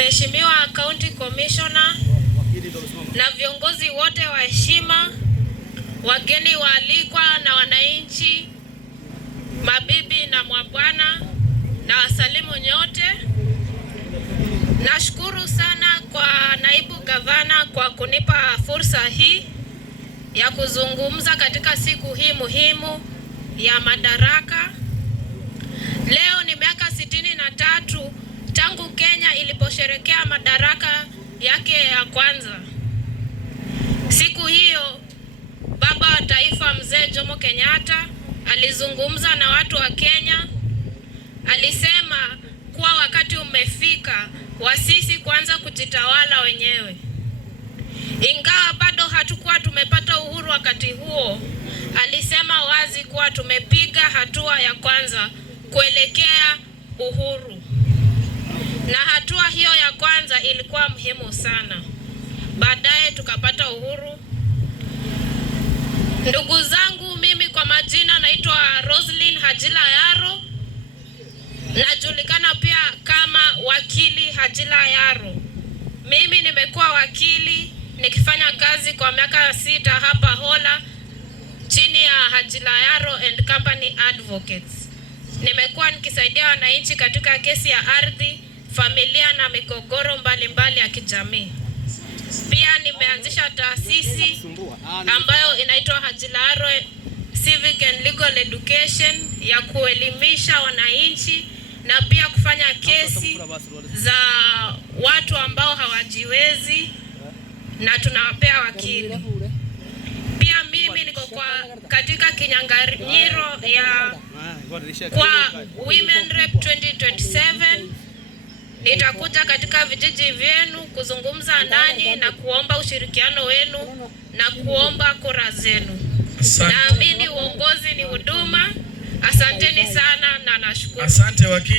Mheshimiwa County Commissioner na viongozi wote wa heshima, wageni waalikwa na wananchi, mabibi na mabwana, na wasalimu nyote. Nashukuru sana kwa naibu gavana kwa kunipa fursa hii ya kuzungumza katika siku hii muhimu ya madaraka. Leo ni miaka 63 tangu Kenya iliposherekea madaraka yake ya kwanza. Siku hiyo baba wa taifa Mzee Jomo Kenyatta alizungumza na watu wa Kenya. Alisema kuwa wakati umefika wa sisi kuanza kujitawala wenyewe. Ingawa bado hatukuwa tumepata uhuru wakati huo, alisema wazi kuwa tumepiga hatua ya kwanza kuelekea uhuru. Na hatua hiyo ya kwanza ilikuwa muhimu sana. Baadaye tukapata uhuru. Ndugu zangu, mimi kwa majina naitwa Roslyn Hajila Yaro. Najulikana pia kama wakili Hajila Yaro. Mimi nimekuwa wakili nikifanya kazi kwa miaka 6 hapa Hola chini ya Hajila Yaro and Company Advocates. Nimekuwa nikisaidia wananchi katika kesi ya ardhi, familia na migogoro mbalimbali ya kijamii. Pia nimeanzisha taasisi ambayo inaitwa Hajila Yaro Civic and Legal Education ya kuelimisha wananchi na pia kufanya kesi za watu ambao hawajiwezi na tunawapea wakili. Pia mimi niko katika kinyang'anyiro ya kwa Women Rep 2027. Nitakuja katika vijiji vyenu kuzungumza nanyi na kuomba ushirikiano wenu na kuomba kura zenu. Naamini uongozi ni huduma. Asanteni sana na nashukuru. Asante wakili.